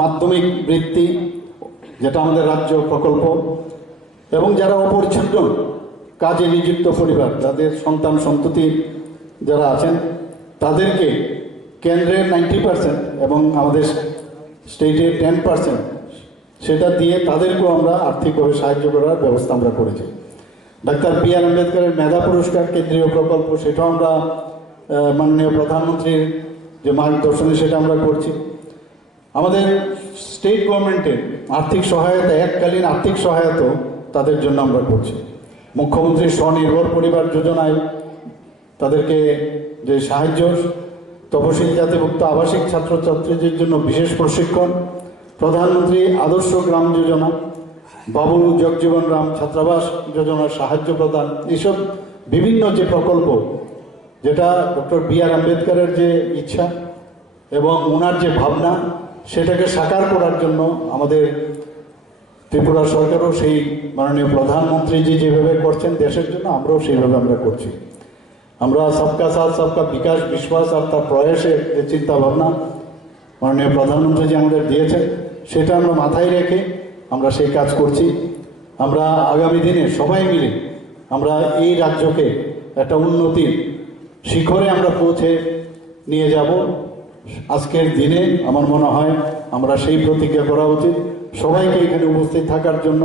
মাধ্যমিক বৃত্তি, যেটা আমাদের রাজ্য প্রকল্প, এবং যারা অপরিচ্ছন্ন কাজে নিযুক্ত পরিবার তাদের সন্তান সন্ততি যারা আছেন, তাদেরকে কেন্দ্রে নাইনটি পার্সেন্ট এবং আমাদের স্টেটের টেন পার্সেন্ট সেটা দিয়ে তাদেরকেও আমরা আর্থিকভাবে সাহায্য করার ব্যবস্থা আমরা করেছি। ডাক্তার বি আর আম্বেদকরের মেধা পুরস্কার, কেন্দ্রীয় প্রকল্প, সেটাও আমরা মাননীয় প্রধানমন্ত্রীর যে মার্গদর্শনে সেটা আমরা করছি। আমাদের স্টেট গভর্নমেন্টের আর্থিক সহায়তা, এককালীন আর্থিক সহায়তা তাদের জন্য আমরা করছি। মুখ্যমন্ত্রী স্বনির্ভর পরিবার যোজনায় তাদেরকে যে সাহায্য তপশিল জাতিভুক্ত আবাসিক ছাত্রছাত্রীদের জন্য বিশেষ প্রশিক্ষণ, প্রধানমন্ত্রী আদর্শ গ্রাম যোজনা বাবু জগজীবন রাম ছাত্রাবাস যোজনার সাহায্য প্রদান এইসব বিভিন্ন যে প্রকল্প, যেটা ডক্টর বি আর আম্বেদকরের যে ইচ্ছা এবং ওনার যে ভাবনা সেটাকে সাকার করার জন্য আমাদের ত্রিপুরা সরকারও সেই মাননীয় প্রধানমন্ত্রী যে যেভাবে করছেন দেশের জন্য আমরাও সেইভাবে আমরা করছি। আমরা সবকা সাথ, সবকা বিকাশ, বিশ্বাস আর তার প্রয়াসে যে চিন্তা ভাবনা মাননীয় প্রধানমন্ত্রী যে আমাদের দিয়েছেন, সেটা আমরা মাথায় রেখে আমরা সেই কাজ করছি। আমরা আগামী দিনে সবাই মিলে আমরা এই রাজ্যকে একটা উন্নতির শিখরে আমরা পৌঁছে নিয়ে যাব। আজকের দিনে আমার মনে হয় আমরা সেই প্রতিজ্ঞা করা উচিত। সবাইকে এখানে উপস্থিত থাকার জন্য